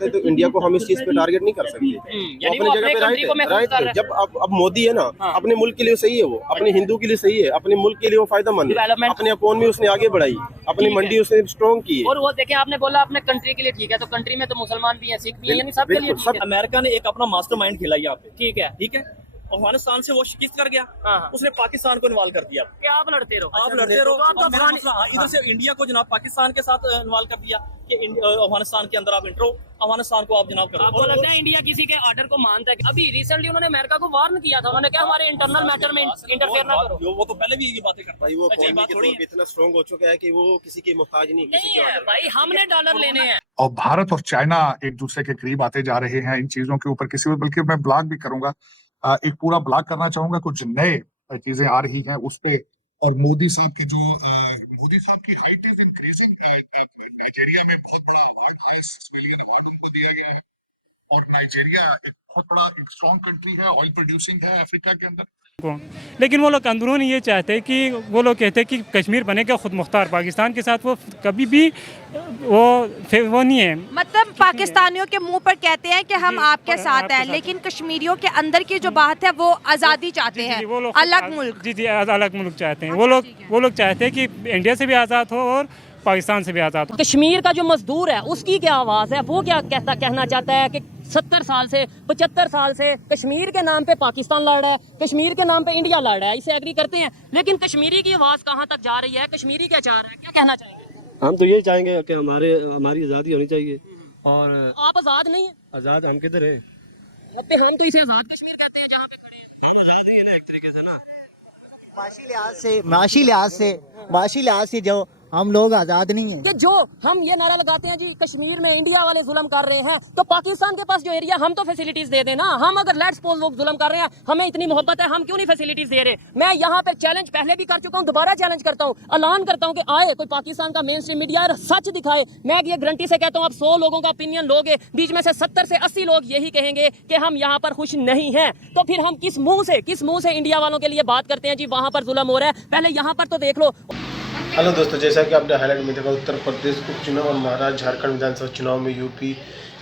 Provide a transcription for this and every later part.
तो इंडिया को हम इस चीज पे टारगेट नहीं कर सकते। वो अपनी जगह पे राइट है। जब अब मोदी है ना, अपने मुल्क के लिए सही है, वो अपने हिंदू के लिए सही है, अपने मुल्क के लिए वो फायदेमंद है, अपने इकोनॉमी उसने आगे बढ़ाई, अपनी मंडी उसने स्ट्रॉन्ग की है। और वो देखें, आपने बोला अपने कंट्री के लिए ठीक है, तो कंट्री में तो मुसलमान भी हैं, सिख भी हैं, यानी सबके लिए ठीक है। अमेरिका ने एक अपना मास्टरमाइंड खेला यहाँ पे, ठीक है, ठीक है। अफगानिस्तान से वो शिकस्त कर गया, हाँ। उसने पाकिस्तान को इन्वॉल्व कर दिया। क्या आप लड़ते रहो, आप लड़ते रहो, तो आप और मेरा मसला, इधर से इंडिया को जनाब पाकिस्तान के साथ इन्वॉल्व कर दिया कि अफगानिस्तान के अंदर आप इंट्रो, अफगानिस्तान को आप जनाब करो। आपको लगता है इंडिया किसी के ऑर्डर को मानता है? अभी रिसेंटली उन्होंने अमेरिका को वार्न किया था, उन्होंने क्या हमारे इंटरनल मैटर में इंटरफेयर ना करो। वो तो पहले भी ये बातें करता भाई वो है, बात थोड़ी है। इतना स्ट्रॉन्ग हो चुका है कि वो किसी के मोहताज नहीं, किसी के है भाई, हमने डॉलर लेने हैं। और भारत और चाइना एक दूसरे के करीब आते जा रहे हैं इन चीजों के ऊपर किसी, बल्कि मैं ब्लॉग भी करूंगा, एक पूरा ब्लॉग करना चाहूंगा, कुछ नए चीजें आ रही हैं उस पे। और मोदी साहब की जो मोदी साहब की हाइट इज इंक्रीजिंग। नाइजीरिया में बहुत बड़ा अवार्ड, हाईएस्ट सिविलियन अवार्ड उनको दिया गया है। और नाइजीरिया एक बहुत बड़ा एक स्ट्रॉन्ग कंट्री है, ऑयल प्रोड्यूसिंग है अफ्रीका के अंदर। लेकिन वो लोग अंदरूनी ये चाहते हैं कि वो लोग कहते हैं कि कश्मीर बनेगा खुद मुख्तार, पाकिस्तान के साथ वो कभी भी वो नहीं है। मतलब पाकिस्तानियों के मुंह पर कहते हैं कि हम आपके साथ हैं, लेकिन कश्मीरियों के अंदर की जो बात है वो आज़ादी चाहते हैं, अलग मुल्क। जी अलग मुल्क चाहते हैं। वो लोग चाहते हैं कि इंडिया से भी आज़ाद हो और पाकिस्तान से भी आज़ाद हो। कश्मीर का जो मजदूर है उसकी क्या आवाज़ है, वो क्या कहना चाहता है कि 70 साल से 75 साल से कश्मीर के नाम पे पाकिस्तान लड़ रहा है, कश्मीर के नाम पे इंडिया लड़ रहा है, इसे एग्री करते हैं। लेकिन कश्मीरी की आवाज़ कहाँ तक जा रही है, कश्मीरी क्या चाह रहा है, क्या कहना चाहेंगे? हम तो यही चाहेंगे कि हमारी आज़ादी होनी चाहिए। और आप आज़ाद नहीं है? आज़ाद हम किधर है? हम तो इसे आज़ाद कश्मीर कहते हैं जहाँ पे खड़े हैं। हम आज़ाद ही है ना एक तरीके से ना। माशी लिहाज से जो हम लोग आज़ाद नहीं हैं। कि जो हम ये नारा लगाते हैं जी कश्मीर में इंडिया वाले जुल्म कर रहे हैं, तो पाकिस्तान के पास जो एरिया हम तो फैसिलिटीज दे देना। हम अगर लेट्स सपोज लोग जुल्म कर रहे हैं, हमें इतनी मोहब्बत है, हम क्यों नहीं फैसिलिटीज दे रहे? मैं यहाँ पर चैलेंज पहले भी कर चुका हूँ, दोबारा चैलेंज करता हूँ, ऐलान करता हूँ कि आए कोई पाकिस्तान का मेन स्ट्रीम मीडिया सच दिखाए। मैं ये गारंटी से कहता हूँ, आप 100 लोगों का ओपिनियन लोगे, बीच में से 70 से 80 लोग यही कहेंगे कि हम यहाँ पर खुश नहीं हैं। तो फिर हम किस मुंह से इंडिया वालों के लिए बात करते हैं जी वहाँ पर जुल्म हो रहा है? पहले यहाँ पर तो देख लो। हेलो दोस्तों, जैसा कि आपने हाईलाइट में देखा, उत्तर प्रदेश उपचुनाव और महाराष्ट्र झारखंड विधानसभा चुनाव में यूपी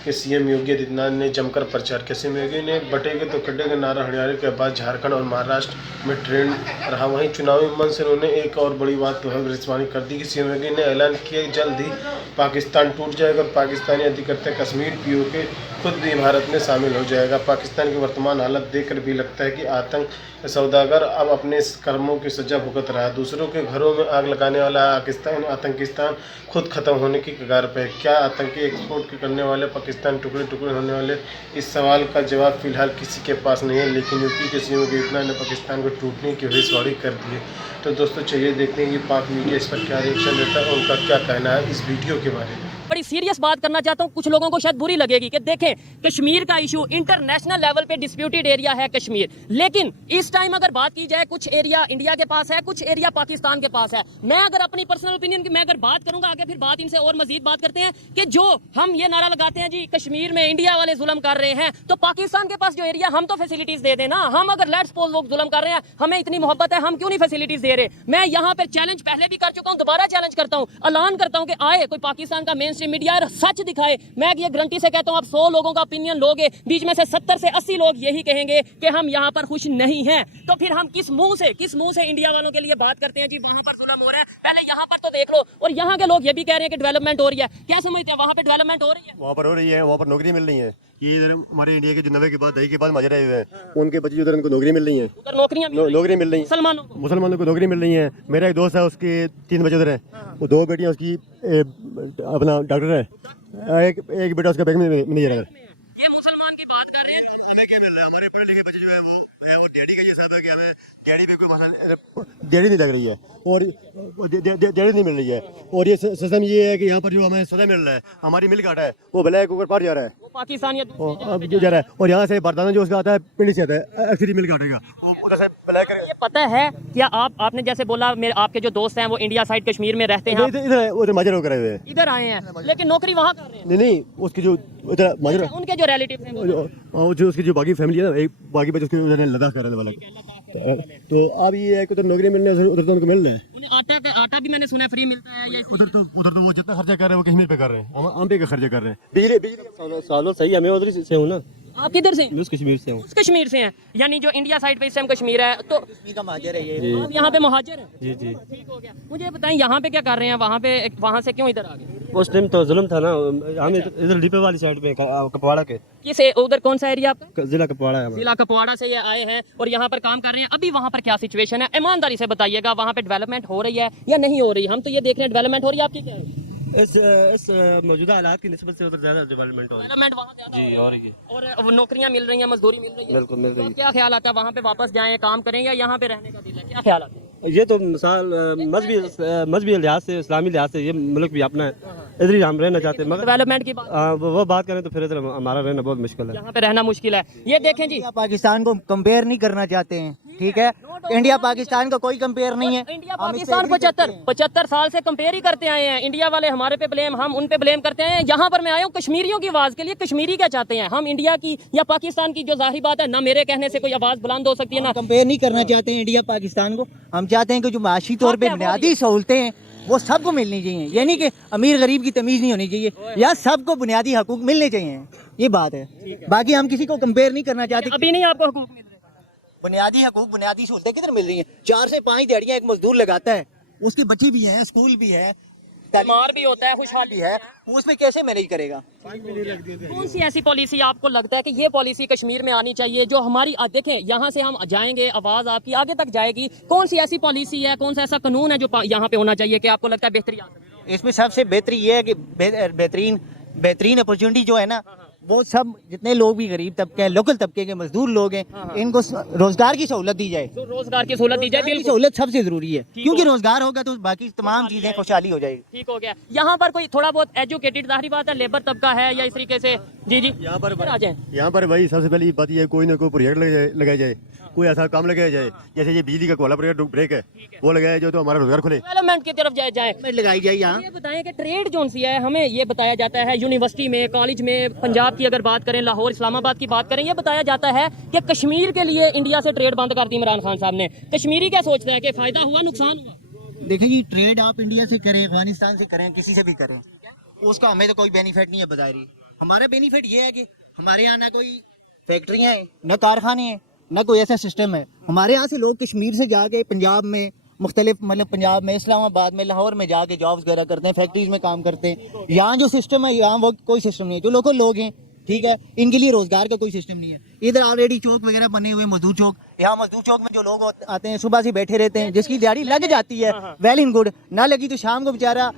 के सीएम योगी आदित्यनाथ ने जमकर प्रचार किया। सीएम योगी ने बटेगे तो कटेगे नारा हरियाणा के बाद झारखंड और महाराष्ट्र में ट्रेंड रहा। वहीं चुनावी मंच से उन्होंने एक और बड़ी बात भविष्यवाणी कर दी कि सीएम योगी ने ऐलान किया कि जल्द ही पाकिस्तान टूट जाएगा और पाकिस्तानी अधिकृत कश्मीर पीओके खुद भी भारत में शामिल हो जाएगा। पाकिस्तान की वर्तमान हालत देखकर भी लगता है कि आतंक सौदागर अब अपने कर्मों की सजा भुगत रहा है। दूसरों के घरों में आग लगाने वाला आतंकिस्तान खुद खत्म होने की कगार पर है। क्या आतंकी एक्सपोर्ट करने वाले पाकिस्तान टुकड़े टुकड़े होने वाले? इस सवाल का जवाब फिलहाल किसी के पास नहीं है, लेकिन यूपी के सीएम योगी आदित्यनाथ ने पाकिस्तान को टूटने की भविष्यवाणी कर दी है। तो दोस्तों चलिए देखते हैं कि पाक मीडिया इस पर क्या रिएक्शन देता है और उनका क्या कहना है इस वीडियो के बारे में। बड़ी सीरियस बात करना चाहता हूँ, कुछ लोगों को शायद बुरी लगेगी कि देखें कश्मीर का इशू इंटरनेशनल लेवल पे डिस्प्यूटेड एरिया है कश्मीर, लेकिन इस टाइम अगर बात की जाए कुछ एरिया इंडिया के पास है, कुछ एरिया पाकिस्तान के पास है। मैं अगर अपनी पर्सनल ओपिनियन की मैं अगर बात करूंगा आगे, फिर बात इनसे और मजीद बात करते हैं कि जो हम ये नारा लगाते हैं जी कश्मीर में इंडिया वाले जुल्म कर रहे हैं, तो पाकिस्तान के पास जो एरिया हम तो फैसिलिटीज दे देना। हम अगर लेट्स सपोज लोग जुल्म कर रहे हैं, हमें इतनी मोहब्बत है, हम क्यों नहीं फैसिलिटीज दे रहे? मैं यहाँ पर चैलेंज पहले भी कर चुका हूँ, दोबारा चैलेंज करता हूँ, ऐलान करता हूँ कि आए कोई पाकिस्तान का मेन स्ट्रीम मीडिया सच दिखाए। मैं ये गारंटी से कहता हूं, आप 100 लोगों का ओपिनियन लोगे, बीच में से 70 से 80 लोग यही कहेंगे कि हम यहां पर खुश नहीं हैं। तो फिर हम किस मुंह से इंडिया वालों के लिए बात करते हैं जी वहां पर जुल्म हो रहा है? पहले यहां पर तो देख लो। और यहां के लोग ये भी कह रहे हैं कि डेवलपमेंट हो रही है। क्या समझते हैं, वहां पे डेवलपमेंट हो रही है? वहाँ पर हो रही है, वहाँ पर नौकरी मिल रही है। इधर हमारे इंडिया के 90 के बाद दही के बाद माजरे हुए हैं, उनके बच्चे उधर उनको नौकरी मिल रही है, उधर नौकरियां मिल रही है, मुसलमानों को नौकरी मिल रही है। मेरा एक दोस्त है, उसके 3 बच्चे उधर हैं, वो 2 बेटियां उसकी अपना डॉक्टर है, एक बेटा उसका बैंक में मैनेजर है। ये मुसलमान की बात कर रहे हैं, हमें क्या मिल रहा है? हमारे पढ़े लिखे बच्चे जो है वो डैडी का ये हिसाब है कि हमें डैडी पे कोई डैडी नहीं लग रही है और डैडी नहीं मिल रही है। और ये सिस्टम ये है कि यहाँ पर जो हमें सजा मिल रहा है, हमारी मिल काटा है, वो ब्लैक ऊपर पार जा रहा है, वो पाकिस्तान जा रहा है। और यहाँ से बरदाना जो उसका आता है पिंडी से आता है, एक्चुअली मिल काटेगा, उधर से ब्लैक पता है क्या आपने जैसे बोला मेरे आपके जो दोस्त हैं वो इंडिया साइड कश्मीर में रहते हैं, इधर उधर माजर होकर आए हुए हैं। इधर आए हैं लेकिन नौकरी वहाँ कर रहे हैं। नहीं उसकी जो उधर माजर उनके जो रिलेटिव हैं वो- जो उसकी जो बाकी फैमिली है ना, एक बाकी बच्चे उसके उधर लद्दाख का रहने वाला। तो अब ये है कि उधर नौकरी मिलने उधर तो उनको मिल रहा है। उन्हें आटा भी मैंने सुना है फ्री मिलता है या उधर तो वो जितना खर्चा कर रहे हैं वो कश्मीर पे कर रहे हैं, हम पे का खर्चा कर रहे हैं। बिजली सालों सही है, मैं उधर से हूँ ना, आप किधर से हैं? मैं उस कश्मीर से हूँ। उस कश्मीर से हैं, यानी जो इंडिया साइड पे इस टाइम कश्मीर है तो कश्मीर का महाजर है ये। आप यहाँ पे मुहाजिर हैं। जी जी। ठीक हो गया। मुझे बताएं यहाँ पे क्या कर रहे हैं, वहाँ से क्यों इधर आ गए? उस टाइम तो जुल्म था ना, हम इधर डीपे वाली साइड पे कपवाड़ा के, किस उधर कौन सा एरिया आपका? जिला कपवाड़ा है। जिला कपवाड़ा से ये आए हैं और यहाँ पर काम कर रहे हैं। अभी वहाँ पर क्या सिचुएशन है, ईमानदारी से बताइएगा, वहाँ पे डेवलपमेंट हो रही है या नहीं हो रही? हम तो ये देख रहे हैं डेवलपमेंट हो रही है, आपकी क्या है? इस मौजूदा हालात की निस्बत से उधर ज्यादा डेवलपमेंट हो रही है। डेवलपमेंट वहाँ ज्यादा जी और ये और वो नौकरियाँ मिल रही हैं, मजदूरी मिल रही है। बिल्कुल मिल तो रही क्या ख्याल आता है, वहाँ पे वापस जाएं काम करें या यहाँ पे रहने का दिल है, क्या ख्याल आता है? है। ये तो मिसाल मजहबी लिहाज से, इस्लामी लिहाज से ये मुल्क भी अपना है, इधर ही हम रहना चाहते हैं, मगर डेवलपमेंट की बात, वो बात करें तो फिर इधर हमारा रहना बहुत मुश्किल है। यहाँ पे रहना मुश्किल है। ये देखें जी, इंडिया पाकिस्तान को कंपेयर नहीं करना चाहते हैं, ठीक है। इंडिया पाकिस्तान का कोई कंपेयर नहीं है। इंडिया हम इस पे पाकिस्तान agree करते हैं। 75 साल से कंपेयर ही करते आए हैं। इंडिया वाले हमारे पे ब्लेम, हम उन पे ब्लेम करते हैं। यहाँ पर मैं आया हूँ कश्मीरियों की आवाज़ के लिए। कश्मीरी क्या चाहते हैं, हम इंडिया की या पाकिस्तान की? जो जाहिर बात है ना, मेरे कहने से कोई आवाज़ बुलंद हो सकती है ना। कंपेयर नहीं करना चाहते हैं इंडिया पाकिस्तान को। हम चाहते हैं कि जो माशी तौर पे बुनियादी सहूलतें हैं वो सबको मिलनी चाहिए, यानी कि अमीर गरीब की तमीज़ नहीं होनी चाहिए, या सबको बुनियादी हकूक मिलने चाहिए, ये बात है। बाकी हम किसी को कंपेयर नहीं करना चाहते। अभी नहीं आपको हुकूक मिल रहे? बुनियादी हकूक, बुनियादी सहूलतें किधर मिल रही हैं? 4 से 5 दिहाड़ियाँ एक मजदूर लगाता है, उसके बच्चे भी हैं, स्कूल भी है, बीमार भी होता है, खुशहाल भी है, वो उसमें कैसे मैनेज करेगा? कौन सी ऐसी पॉलिसी आपको लगता है कि ये पॉलिसी कश्मीर में आनी चाहिए जो हमारी देखें, यहाँ से हम जाएंगे, आवाज़ आपकी आगे तक जाएगी। कौन सी ऐसी पॉलिसी है, कौन सा ऐसा कानून है जो यहाँ पे होना चाहिए कि आपको लगता है बेहतरी आ सकती है? इसमें सबसे बेहतरी ये है कि बेहतरीन अपॉर्चुनिटी जो है ना, वो सब जितने लोग भी गरीब तबके हैं, लोकल तबके के मजदूर लोग हैं, इनको रोजगार की सहूलत दी जाए। तो रोजगार की सहूलत दी जाए, रोजगार की बिल्कुल सहूलत सबसे जरूरी है, क्योंकि हो। रोजगार होगा तो बाकी तमाम चीजें खुशहाली हो जाएगी। ठीक हो गया। यहाँ पर कोई थोड़ा बहुत एजुकेटेड, जाहिर बात है लेबर तबका है या इस तरीके से? जी जी, यहाँ पर आ जाए। यहाँ पर भाई सबसे पहली बात ये है, कोई ना कोई प्रोजेक्ट लगाया जाए, कोई ऐसा काम लगाया जाए, जैसे ये बिजली का कोला प्रोजेक्ट ब्रेक है वो लगाया जाए तो हमारा रोजगार खुले। डेवलपमेंट की तरफ जाए। लगाई जाए यहाँ। ये बताएं कि ट्रेड जोन सी है, हमें ये बताया जाता है यूनिवर्सिटी में, कॉलेज में, पंजाब की अगर बात करें, लाहौर इस्लामाबाद की बात करें, ये बताया जाता है कि कश्मीर के लिए इंडिया से ट्रेड बंद कर दी इमरान खान साहब ने। कश्मीरी क्या सोचता है कि फायदा हुआ, नुकसान हुआ? देखिए जी, ट्रेड आप इंडिया से करें, अफगानिस्तान से करें, किसी से भी करें, उसका हमें तो कोई बेनिफिट नहीं है बजाय। हमारा बेनिफिट ये है कि हमारे यहाँ ना कोई फैक्ट्रियाँ हैं, न कारखाने हैं, न कोई ऐसा सिस्टम है। हमारे यहाँ से लोग कश्मीर से जाके पंजाब में मुख्तलिफ, मतलब पंजाब में, इस्लामाबाद में, लाहौर में जाके जॉब्स वगैरह करते हैं, फैक्ट्रीज में काम करते हैं। यहाँ जो सिस्टम है, यहाँ वो कोई सिस्टम नहीं है। जो लोकल लोग हैं, ठीक है, इनके लिए रोजगार का कोई सिस्टम नहीं है। इधर ऑलरेडी चौक वगैरह बने हुए, मजदूर चौक, यहाँ मजदूर चौक में जो लोग आते हैं सुबह से बैठे रहते हैं, जिसकी दिहाड़ी लग जाती है, वेल इन गुड, ना लगी तो शाम को बेचारा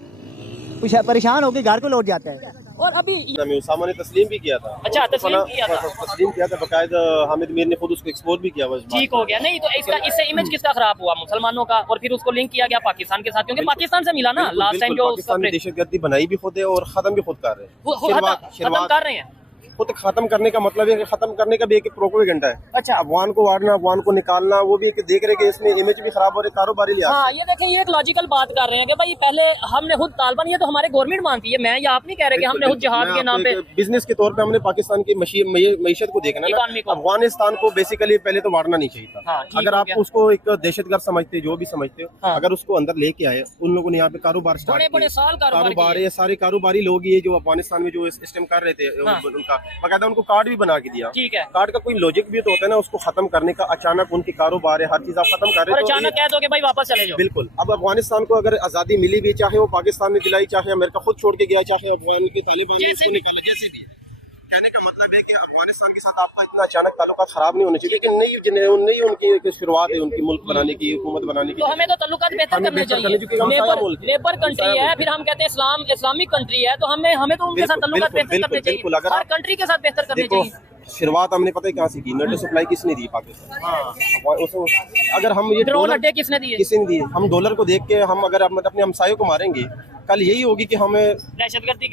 परेशान होकर घर को लौट जाता है। और अभी उसामा ने तस्लीम भी किया था। अच्छा, तस्लीम किया था। तस्लीम किया था, बाकायदा हामिद मीर ने खुद उसको एक्सपोर्ट भी किया। ठीक हो गया। नहीं तो इससे इमेज किसका खराब हुआ? मुसलमानों का। और फिर उसको लिंक किया गया पाकिस्तान के साथ, क्योंकि पाकिस्तान से मिला ना लास्ट टाइम जो पाकिस्तान में दहशतगर्दी बनाई भी खुद है और खत्म भी खुद कर रहे हैं। खत्म कर रहे हैं। खुद खत्म करने का मतलब है कि खत्म करने का भी एक प्रोपेगेंडा है। अच्छा, अफगान को वारना, अफगान को निकालना, वो भी एक देख रहे कि इसमें इमेज भी खराब हो रही, कारोबारी लिहाज। हाँ, ये देखें, ये एक लॉजिकल बात कर रहे हैं कि भाई पहले हमने खुद तालिबान, ये तो हमारे गवर्नमेंट मानती है, मैं या आप नहीं कह रहे कि हमने खुद जिहाद के नाम पे बिजनेस के तौर पे हमने पाकिस्तान की मईशत को देखना ना। अफगानिस्तान को बेसिकली पहले तो वारना नहीं चाहिए था। हाँ, अगर आप उसको एक दहशतगर्द समझते, जो भी समझते हो, हाँ। अगर उसको अंदर लेके आए, उन लोगों ने यहाँ पे कारोबार स्टार्ट किया, बड़े साल कारोबार, ये सारे कारोबारी लोग ये जो अफगानिस्तान में जो सिस्टम कर रहे थे, उनका बाकायदा उनको कार्ड भी बना के दिया। ठीक है। कार्ड का कोई लॉजिक भी तो होता है ना, उसको खत्म करने का। अचानक उनके कारोबार है, हर चीज आप खत्म कर रहे और हो, अचानक कह दो कि भाई वापस चले जाओ। बिल्कुल। अब अफगानिस्तान को अगर आजादी मिली भी, चाहे वो पाकिस्तान ने दिलाई, चाहे अमेरिका खुद छोड़ के गया, चाहे अफगान के तालिबान ने उसको निकाला, जैसे भी, कहने का मतलब है कि अफगानिस्तान के साथ आपका इतना अचानक ताल्लुकात खराब नहीं होने चाहिए, लेकिन नई उनकी शुरुआत है, उनकी मुल्क बनाने की, हुकूमत बनाने की। तो हमें तो ताल्लुकात बेहतर करने चाहिए। लेबर कंट्री है, फिर हम कहते हैं इस्लामिक कंट्री है, तो हमें तो उनके साथ ताल्लुकात बेहतर करने चाहिए, हर कंट्री के साथ बेहतर करने चाहिए। शुरुआत हमने पता है कहाँ से की, नेटो सप्लाई किसने दी? पाकिस्तान। अगर हम ये ड्रोन अड्डे किसने दिए? किसी ने दिए। हम डॉलर को देख के हम अगर अपने हमसायों को मारेंगे, कल यही होगी कि हमें दहशतगर्दी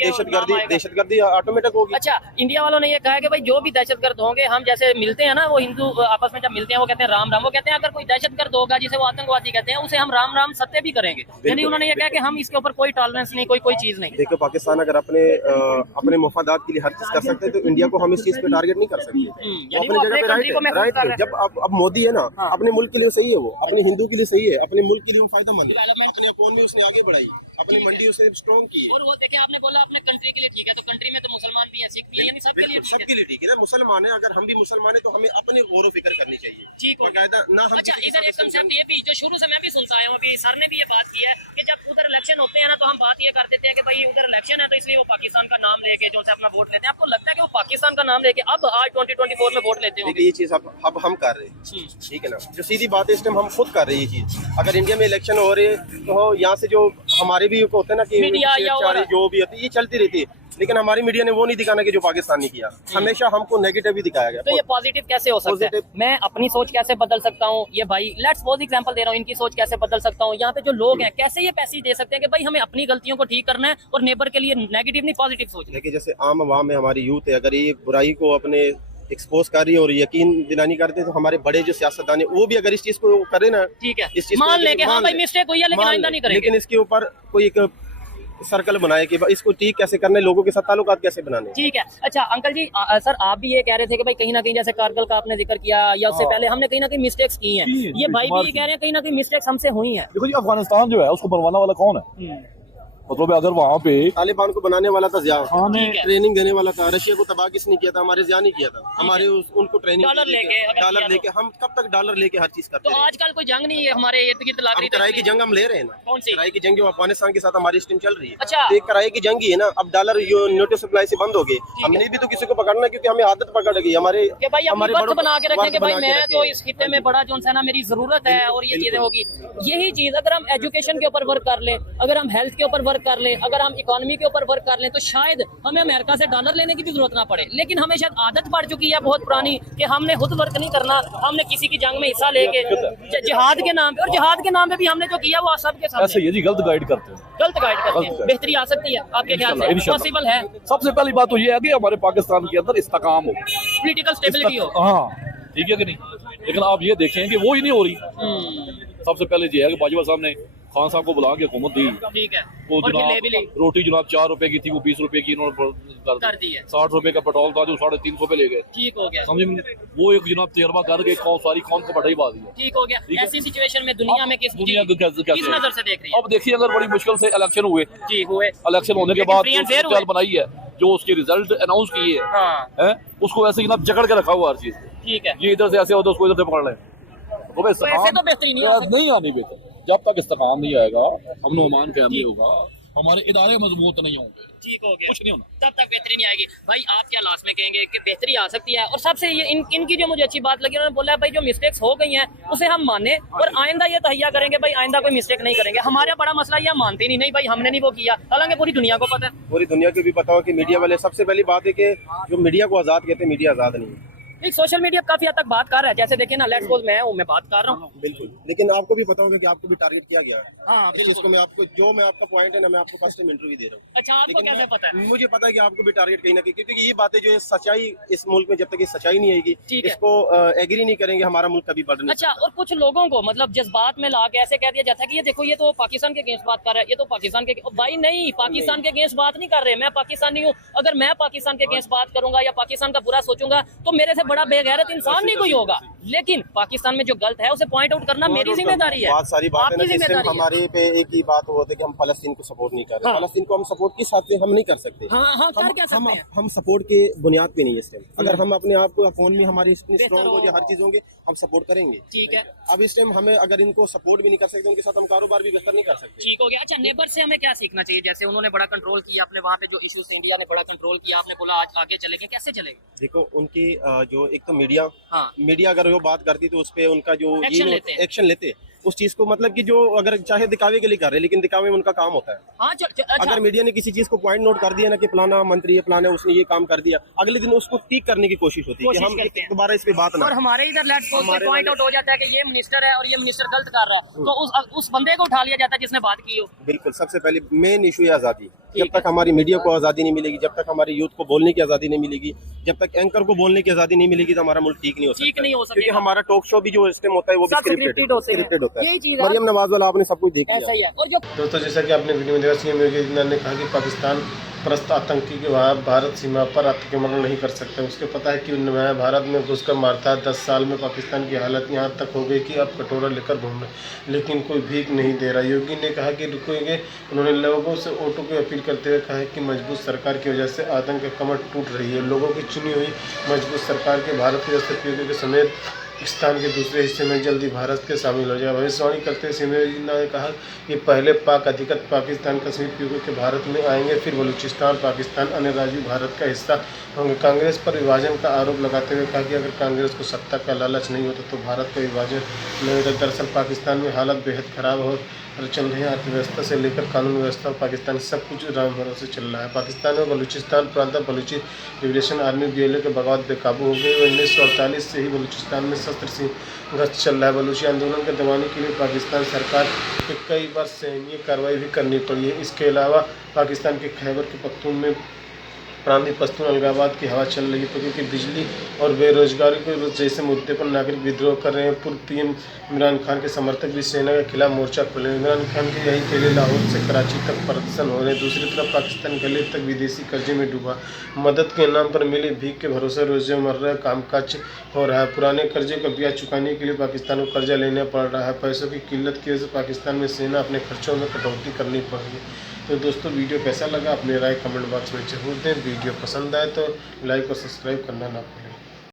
दहशतगर्दी ऑटोमेटिक होगी। अच्छा, इंडिया वालों ने ये कहा है कि भाई जो भी दहशतगर्द होंगे, हम जैसे मिलते हैं ना, वो हिंदू आपस में जब मिलते हैं वो कहते हैं राम राम, वो कहते हैं अगर कोई दहशतगर्द होगा जिसे वो आतंकवादी कहते हैं उसे हम राम राम सत्य भी करेंगे। यानी उन्होंने ये कहा कि हम इसके ऊपर कोई टॉलरेंस नहीं, कोई चीज नहीं। देखो पाकिस्तान अगर अपने मफादात के लिए हर चीज कर सकते हैं तो इंडिया को हम इस चीज पे टारगेट नहीं कर सकते। यानी अपनी वो जगह अपने पे country को महफूज कर रहे हैं। जब अब मोदी है ना, अपने मुल्क के लिए सही है, वो अपने हिंदू के लिए सही है, अपने मुल्क के लिए वो फायदेमंद है। अपने इकोनॉमी उसने आगे बढ़ाई, अपनी मंडी उसने स्ट्रॉन्ग की है। और वो देखिए आपने बोला अपने कंट्री के लिए ठीक है, तो कंट्री में तो मुसलमान भी हैं, सिख भी हैं, यानी सबके लिए ठीक है। सबके लिए ठीक है ना, मुसलमान है, अगर हम भी मुसलमान है तो हमें अपने गौर फिक्र करनी चाहिए। ठीक हो बाकायदा ना हम अच्छा, किसी के इधर एक साथ कंसेप्ट ये भी जो शुरू से मैं भी सुनता आया हूँ, अभी सर ने भी ये बात की है कि जब उधर इलेक्शन होते हैं ना तो हम बात ये कर देते हैं कि भाई उधर इलेक्शन है तो इसलिए वो पाकिस्तान का नाम लेके जो से अपना वोट लेते हैं। आपको लगता है कि वो पाकिस्तान का नाम लेके अब आज 2024 में वोट लेते होंगे? ये चीज अब हम कर रहे हैं, ठीक है ना, जो सीधी बात है इस टाइम हम खुद कर रहे हैं ये चीज। अगर इंडिया में इलेक्शन हो रहे तो यहाँ से जो हमारे भी होते हैं ना कि मीडिया या और जो भी होती है ये चलती रहती है, लेकिन हमारी मीडिया ने वो नहीं दिखाना कि जो पाकिस्तान ने किया, हमेशा हमको नेगेटिव ही दिखाया गया। तो ये पॉजिटिव कैसे हो सकता है? मैं अपनी सोच कैसे बदल सकता हूँ? ये भाई लेट्स सपोज एग्जांपल दे रहा हूँ, इनकी सोच कैसे बदल सकता हूँ? यहाँ पे जो लोग हैं कैसे ये पैसे दे सकते हैं कि भाई हमें अपनी गलतियों को ठीक करना है और नेबर के लिए नेगेटिव नहीं पॉजिटिव सोच। देखिए जैसे आम आवाम में हमारी यूथ है, अगर ये बुराई को अपने एक्सपोज कर रही है और यकीन दिलानी करते हैं तो हमारे बड़े जो सियासतदान है वो भी अगर इस चीज को करे ना, ठीक है, इस चीज मान लेके हाँ भाई मिस्टेक हुई है लेकिन आइंदा नहीं करेंगे, लेकिन इसके ऊपर कोई एक सर्कल बनाए कि इसको ठीक कैसे करने, लोगों के साथ ताल्लुकात कैसे बनाने। ठीक है। अच्छा अंकल जी, सर आप भी ये कह रहे थे कि भाई कहीं ना कहीं जैसे कारगिल का आपने जिक्र किया या उससे पहले हमने कहीं ना कहीं मिस्टेक्स की हैं, ये भाई भी ये कह रहे हैं कहीं ना कहीं मिस्टेक्स हमसे हुई हैं। देखो जी, अफगानिस्तान जो है उसको बनवाने वाला कौन है? मतलब अगर वहाँ पे तालिबान को बनाने वाला था ज़िया, ठीक है। ट्रेनिंग देने वाला था, रशिया को तबाह किसने किया था? हमारे ज़िया ने किया था। हमारे उनको ट्रेनिंग डॉलर लेके हम कब तक डॉलर लेके हर चीज करते तो हैं? आजकल कोई जंग नहीं है हमारे इर्द गिर्द लग रही, कराई की जंग हम ले रहे हैं ना। कौन सी? कराई की जंग जो अफगानिस्तान के साथ हमारी टीम चल रही है। अच्छा। तो एक कराई की जंग ही है ना। अब डॉलर न्यूट्रल सप्लाई से बंद हो गई, हमने भी तो किसी को पकड़ना, क्योंकि हमें आदत पकड़ गई हमारे कि भाई अपनी वर्थ बना के रखें कि भाई मैं तो रखें। इस खिते में बड़ा जो है ना मेरी जरूरत है और ये चीजें होगी। यही चीज अगर हम एजुकेशन के ऊपर वर्क कर लें, अगर हम हेल्थ के ऊपर वर्क कर लें, अगर हम इकोनॉमी के ऊपर वर्क कर लें तो शायद हमें अमेरिका से डॉलर लेने की भी जरूरत ना पड़े। लेकिन हमें शायद आदत पड़ चुकी है बहुत पुरानी कि हमने खुद वर्क नहीं करना, हमने किसी की जंग में हिस्सा लेके जिहाद के नाम पे, और जिहाद के नाम पे भी हमने जो किया वो सबके सामने ऐसे ये जी गलत गाइड करते हैं, गलत गाइड करते हैं। बेहतरी आ सकती है आपके ख्याल से? इंशाल्लाह। पॉसिबल है? सबसे पहली बात तो ये है कि हमारे पाकिस्तान के अंदर इस्तेकाम हो, पॉलिटिकल स्टेबिलिटी हो। हाँ ठीक है कि नहीं, लेकिन आप ये देखें कि वो ही नहीं हो रही। सबसे पहले ये है कि बाजवा साहब ने खान साहब को बुला के हुकूमत दी, ठीक है, वो और फिर ले भी ली। जनाब रोटी जनाब 4 रुपए की थी, वो 20 रुपए की इन्होंने कर दी है। 60 रुपए का पेट्रोल था जो 350 पे ले गए। ठीक हो गया, समझे, वो एक जनाब तजर्बा करके सारी कौम को बढ़ाई बात है। ठीक हो गया। ऐसी सिचुएशन में दुनिया में किस कैसे नजर से देख रही है? अब देखिए, अगर बड़ी मुश्किल से इलेक्शन हुए, जी हुए, इलेक्शन होने के लेकिन बाद free and fair जो हुए। चाल बनाई है, जो उसके रिजल्ट अनाउंस किए हाँ। हैं, उसको ऐसे जनाब जकड़ के रखा हुआ हर चीज। ठीक है, ये इधर से ऐसे होता है, उसको इधर से पकड़ लें, तो ऐसे तो बेहतरी नहीं आ सकती। नहीं आनी बेहतर। जब तक इस्तेकाम नहीं आएगा, अमन अमान कायम नहीं होगा, हमारे इदारे मजबूत नहीं होंगे, ठीक हो गया, कुछ नहीं होना। तब तक बेहतरी नहीं आएगी। भाई आप क्या लास्ट में कहेंगे कि बेहतरी आ सकती है? और सबसे ये इनकी जो मुझे अच्छी बात लगी, उन्होंने बोला है भाई जो मिस्टेक्स हो गई हैं उसे हम माने और आइंदा ये तहिया करेंगे भाई आइंदा कोई मिस्टेक नहीं करेंगे। हमारा बड़ा मसला ये हम मानते नहीं भाई हमने नहीं वो किया, हालांकि पूरी दुनिया को पता है। पूरी दुनिया को भी पता हो कि मीडिया वाले, सबसे पहली बात है कि जो मीडिया को आज़ाद कहते हैं, मीडिया आज़ाद नहीं है। एक सोशल मीडिया काफी हद तक बात कर रहा है, जैसे देखिए ना, लेट्स सपोज मैं बात कर रहा हूँ। बिल्कुल, लेकिन आपको भी पता होगा कि आपको भी टारगेट किया गया है। हाँ, इस चीज को मैं आपको, जो मैं आपका पॉइंट है ना, मैं आपको फर्स्ट टाइम इंटरव्यू दे रहा हूँ। अच्छा, आपको लेकिन कैसे पता है? मुझे पता है कि आपको भी टारगेट कहीं ना कहीं, क्योंकि ये बातें जो है सच्चाई इस मुल्क में जब तक ये सच्चाई नहीं आएगी, ठीक है। इसको एग्री नहीं करेंगे, हमारा मुल्क कभी बढ़ नहीं अच्छा, और कुछ लोगों को मतलब जज्बात में ला के ऐसे कह दिया जाता है कि ये देखो ये तो पाकिस्तान के अगेंस्ट बात कर रहा है, ये तो पाकिस्तान के भाई नहीं, पाकिस्तान के अगेंस्ट बात नहीं कर रहे। मैं पाकिस्तानी हूँ, अगर मैं पाकिस्तान के अगेंस्ट बात करूंगा या पाकिस्तान का बुरा सोचूंगा तो मेरे से बड़ा बेगैरत इंसान नहीं कोई होगा। लेकिन पाकिस्तान में जो गलत है उसे पॉइंट आउट करना मेरी जिम्मेदारी है। बहुत सारी बात है ना, आपकी जिससे जिम्मेदारी है। हमारे पे एक ही बात होती है कि हम फलस्तीन को सपोर्ट नहीं कर रहे। हाँ। फलस्तीन को हम सपोर्ट किस हद से हम नहीं कर सकते। हाँ, कर क्या सकते हैं? हम सपोर्ट के बुनियाद पे नहीं है इस टाइम। अगर हम अपने आप को फोन में हमारी इतनी स्ट्रॉन्ग हो जाए, हर चीज होंगे, हम सपोर्ट करेंगे। ठीक है, अब इस टाइम हमें अगर इनको सपोर्ट भी नहीं कर सकते, उनके साथ हम कारोबार भी बेहतर नहीं कर सकते। ठीक हो गया। अच्छा, नेबर से हमें क्या सीखना चाहिए? जैसे उन्होंने बड़ा कंट्रोल किया अपने वहाँ पे जो इश्यूज थे, इंडिया ने बड़ा कंट्रोल किया, आपने बोला आज आगे चलेंगे, कैसे चलेंगे? देखो उनकी जो एक तो मीडिया, हाँ, मीडिया अगर वो बात करती तो उस पे उनका जो एक्शन लेते हैं। एक्शन लेते, उस चीज को मतलब कि जो अगर चाहे दिखावे के लिए कर रहे हैं, लेकिन दिखावे में उनका काम होता है। हाँ अच्छा अगर मीडिया ने किसी चीज को पॉइंट नोट कर दिया ना कि फलाना मंत्री है, फलाना उसने ये काम कर दिया, अगले दिन उसको ठीक करने की कोशिश होती है कि हम दोबारा इस पे बात ना। और हमारे इधर लेट्स सपोज पॉइंट आउट हो जाता है कि ये मिनिस्टर है और ये मिनिस्टर गलत कर रहा है, तो उस बंदे को उठा लिया जाता है जिसने बात की हो। बिल्कुल, सबसे पहले मेन इशू है आज़ादी। जब तक हमारी मीडिया को आज़ादी नहीं मिलेगी, जब तक हमारे यूथ को बोलने की आज़ादी नहीं मिलेगी, जब तक एंकर को बोलने की आज़ादी नहीं मिलेगी, तो हमारा मुल्क ठीक नहीं हो सकता। क्योंकि हमारा टॉक शो भी जो सिस्टम होता है वो भी स्क्रिप्टेड होता है। मरियम नवाज वाला आपने सब कुछ देख लिया। ऐसा ही है। और जो दोस्तों जैसा कि आपने वीडियो में देखा, सीएम योगी आदित्यनाथ ने कहा कि पाकिस्तान परस्त आतंकी के वहाँ भारत सीमा पर आत्मरमण नहीं कर सकते। उसके पता है कि मैं भारत में घुसकर मारता है। 10 साल में पाकिस्तान की हालत यहाँ तक हो गई कि अब कटोरा लेकर घूम रहे, लेकिन कोई भीख नहीं दे रहा। योगी ने कहा कि रुकेंगे। उन्होंने लोगों से वोटों की अपील करते हुए कहा कि मजबूत सरकार की वजह से आतंक की कमर टूट रही है। लोगों की चुनी हुई मजबूत सरकार के भारत के सत्योगी के समेत पाकिस्तान के दूसरे हिस्से में जल्दी भारत के शामिल हो जाए। भविष्यवाणी करते हुए सीएम योगी ने कहा कि पहले पाक अधिकृत पाकिस्तान कश्मीर पीओके के भारत में आएंगे, फिर बलूचिस्तान पाकिस्तान अन्य राज्य भारत का हिस्सा होंगे। कांग्रेस पर विभाजन का आरोप लगाते हुए कहा कि अगर कांग्रेस को सत्ता का लालच नहीं होता तो भारत का विभाजन नहीं होता। दरअसल पाकिस्तान में हालत बेहद खराब हो चल रही है। अर्थव्यवस्था से लेकर कानून व्यवस्था पाकिस्तान सब कुछ राम भरोसे चल रहा है। पाकिस्तान में बलूचिस्तान प्रांत बलूची लिबरेशन आर्मी BLA के बगावत बेकाबू हो गई। 1948 से ही बलूचिस्तान में शस्त्र संघर्ष चल रहा है। बलूची आंदोलन के दबाने के लिए पाकिस्तान सरकार को कई बार सैन्य कार्रवाई भी करनी पड़ी है। इसके अलावा पाकिस्तान के खैबर के पख्तून में प्रांतीय पश्तून अलगाववाद की हवा चल रही है, तो क्योंकि बिजली और बेरोजगारी के जैसे मुद्दे पर नागरिक विद्रोह कर रहे हैं। पूर्व PM इमरान खान के समर्थक भी सेना के खिलाफ मोर्चा खोले। इमरान खान के यही के लिए लाहौर से कराची तक प्रदर्शन हो रहे हैं। दूसरी तरफ पाकिस्तान गले तक विदेशी कर्जे में डूबा। मदद के नाम पर मिली भीख के भरोसे रोजमर्रा कामकाज हो रहा है। पुराने कर्जे का ब्याज चुकाने के लिए पाकिस्तान को कर्जा लेना पड़ रहा है। पैसों की किल्लत की वजह से पाकिस्तान में सेना अपने खर्चों में कटौती करनी पड़ रही है। तो दोस्तों वीडियो कैसा लगा अपनी राय कमेंट बॉक्स में जरूर दें। वीडियो पसंद आए तो लाइक और सब्सक्राइब करना ना भूलें।